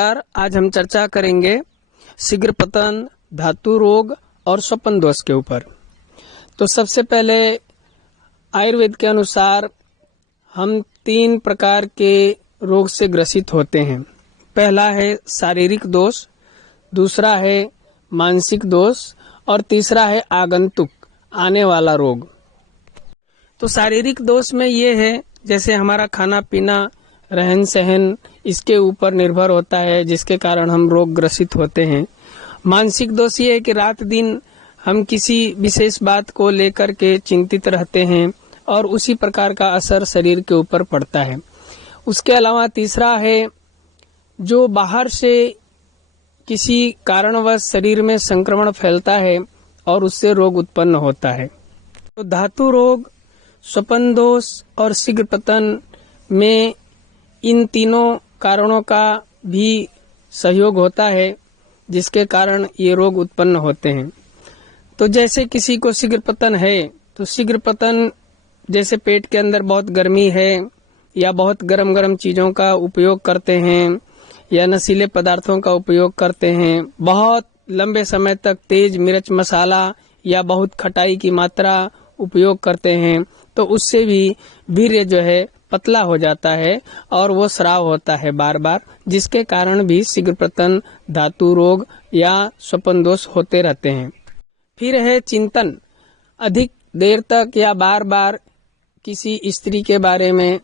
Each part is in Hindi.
आज हम चर्चा करेंगे शीघ्र पतन, धातु रोग और स्वपन दोष के ऊपर। तो सबसे पहले आयुर्वेद के अनुसार हम 3 प्रकार के रोग से ग्रसित होते हैं। पहला है शारीरिक दोष, दूसरा है मानसिक दोष और तीसरा है आगंतुक आने वाला रोग। तो शारीरिक दोष में ये है जैसे हमारा खाना पीना, रहन सहन इसके ऊपर निर्भर होता है, जिसके कारण हम रोग ग्रसित होते हैं। मानसिक दोष ये है कि रात दिन हम किसी विशेष बात को लेकर के चिंतित रहते हैं और उसी प्रकार का असर शरीर के ऊपर पड़ता है। उसके अलावा तीसरा है जो बाहर से किसी कारणवश शरीर में संक्रमण फैलता है और उससे रोग उत्पन्न होता है। तो धातु रोग, स्वपन दोष और शीघ्र पतन में इन तीनों कारणों का भी सहयोग होता है, जिसके कारण ये रोग उत्पन्न होते हैं। तो जैसे किसी को शीघ्र पतन है तो शीघ्र पतन जैसे पेट के अंदर बहुत गर्मी है या बहुत गरम गरम चीज़ों का उपयोग करते हैं या नशीले पदार्थों का उपयोग करते हैं, बहुत लंबे समय तक तेज मिर्च मसाला या बहुत खटाई की मात्रा उपयोग करते हैं, तो उससे भी वीर्य जो है पतला हो जाता है और वो स्राव होता है बार बार, जिसके कारण भी शीघ्र पतन, धातु रोग या स्वपन दोष होते रहते हैं। फिर है चिंतन, अधिक देर तक या बार बार किसी स्त्री के बारे में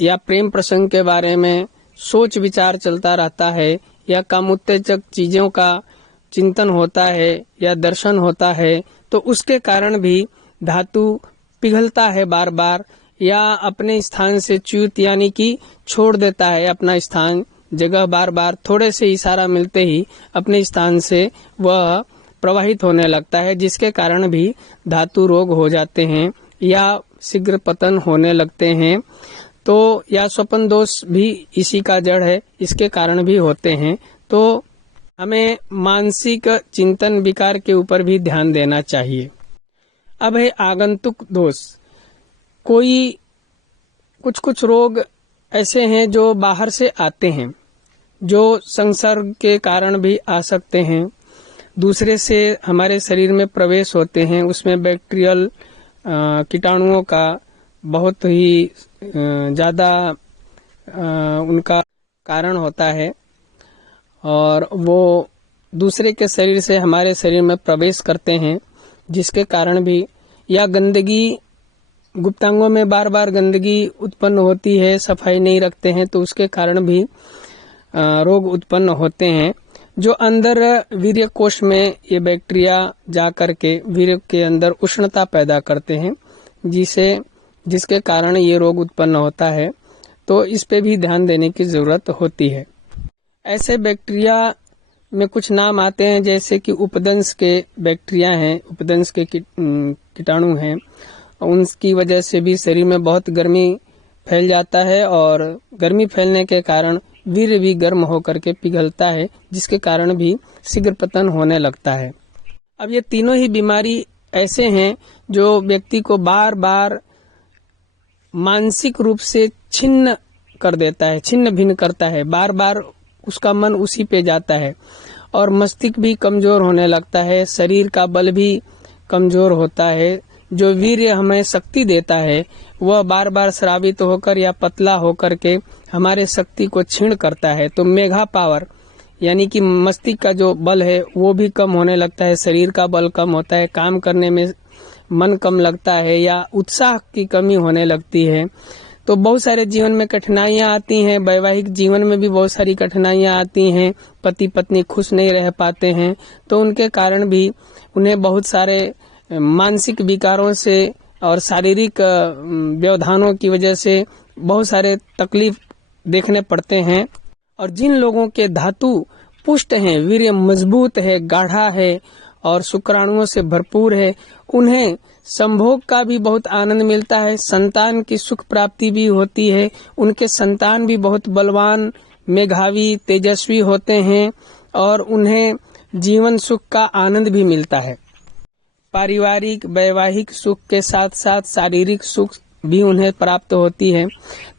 या प्रेम प्रसंग के बारे में सोच विचार चलता रहता है या कामोत्तेजक चीज़ों का चिंतन होता है या दर्शन होता है, तो उसके कारण भी धातु पिघलता है बार बार या अपने स्थान से च्युत यानी कि छोड़ देता है अपना स्थान, जगह बार बार थोड़े से इशारा मिलते ही अपने स्थान से वह प्रवाहित होने लगता है, जिसके कारण भी धातु रोग हो जाते हैं या शीघ्र पतन होने लगते हैं। तो या स्वपन दोष भी इसी का जड़ है, इसके कारण भी होते हैं। तो हमें मानसिक चिंतन विकार के ऊपर भी ध्यान देना चाहिए। अब है आगंतुक दोष। कुछ रोग ऐसे हैं जो बाहर से आते हैं, जो संसर्ग के कारण भी आ सकते हैं, दूसरे से हमारे शरीर में प्रवेश होते हैं। उसमें बैक्टीरियल कीटाणुओं का बहुत ही ज़्यादा उनका कारण होता है और वो दूसरे के शरीर से हमारे शरीर में प्रवेश करते हैं, जिसके कारण भी या गंदगी, गुप्तांगों में बार बार गंदगी उत्पन्न होती है, सफाई नहीं रखते हैं, तो उसके कारण भी रोग उत्पन्न होते हैं। जो अंदर वीर्य कोश में ये बैक्टीरिया जा करके वीर्य के अंदर उष्णता पैदा करते हैं, जिसके कारण ये रोग उत्पन्न होता है। तो इस पे भी ध्यान देने की ज़रूरत होती है। ऐसे बैक्टीरिया में कुछ नाम आते हैं जैसे कि उपदंश के बैक्टीरिया हैं, उपदंश के कीटाणु हैं, उनकी वजह से भी शरीर में बहुत गर्मी फैल जाता है और गर्मी फैलने के कारण वीर्य भी गर्म होकर के पिघलता है, जिसके कारण भी शीघ्र पतन होने लगता है। अब ये तीनों ही बीमारी ऐसे हैं जो व्यक्ति को बार बार मानसिक रूप से छिन्न कर देता है, छिन्न भिन्न करता है, बार बार उसका मन उसी पे जाता है और मस्तिष्क भी कमजोर होने लगता है, शरीर का बल भी कमजोर होता है। जो वीर्य हमें शक्ति देता है वह बार बार स्रावित होकर या पतला होकर के हमारे शक्ति को क्षीण करता है। तो मेगा पावर यानी कि मस्तिष्क का जो बल है वो भी कम होने लगता है, शरीर का बल कम होता है, काम करने में मन कम लगता है या उत्साह की कमी होने लगती है। तो बहुत सारे जीवन में कठिनाइयाँ आती हैं, वैवाहिक जीवन में भी बहुत सारी कठिनाइयाँ आती हैं, पति पत्नी खुश नहीं रह पाते हैं, तो उनके कारण भी उन्हें बहुत सारे मानसिक विकारों से और शारीरिक व्यवधानों की वजह से बहुत सारे तकलीफ देखने पड़ते हैं। और जिन लोगों के धातु पुष्ट हैं, वीर्य मजबूत है, गाढ़ा है और शुक्राणुओं से भरपूर है, उन्हें संभोग का भी बहुत आनंद मिलता है, संतान की सुख प्राप्ति भी होती है, उनके संतान भी बहुत बलवान, मेधावी, तेजस्वी होते हैं और उन्हें जीवन सुख का आनंद भी मिलता है। पारिवारिक वैवाहिक सुख के साथ साथ शारीरिक सुख भी उन्हें प्राप्त होती है।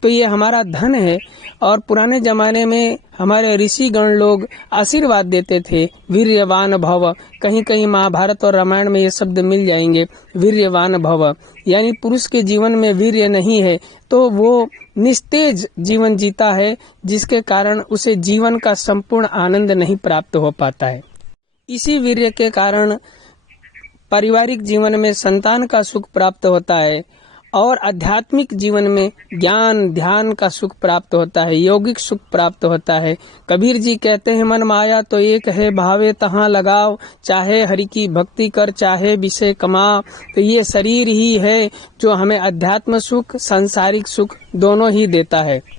तो ये हमारा धन है। और पुराने जमाने में हमारे ऋषि गण लोग आशीर्वाद देते थे, वीर्यवान भव। कहीं कहीं महाभारत और रामायण में ये शब्द मिल जाएंगे, वीर्यवान भव। यानी पुरुष के जीवन में वीर्य नहीं है तो वो निस्तेज जीवन जीता है, जिसके कारण उसे जीवन का संपूर्ण आनंद नहीं प्राप्त हो पाता है। इसी वीर्य के कारण पारिवारिक जीवन में संतान का सुख प्राप्त होता है और आध्यात्मिक जीवन में ज्ञान ध्यान का सुख प्राप्त होता है, यौगिक सुख प्राप्त होता है। कबीर जी कहते हैं, मन माया तो एक है, भावे तहाँ लगाओ, चाहे हरि की भक्ति कर चाहे विषय कमाओ। तो ये शरीर ही है जो हमें अध्यात्म सुख सांसारिक सुख दोनों ही देता है।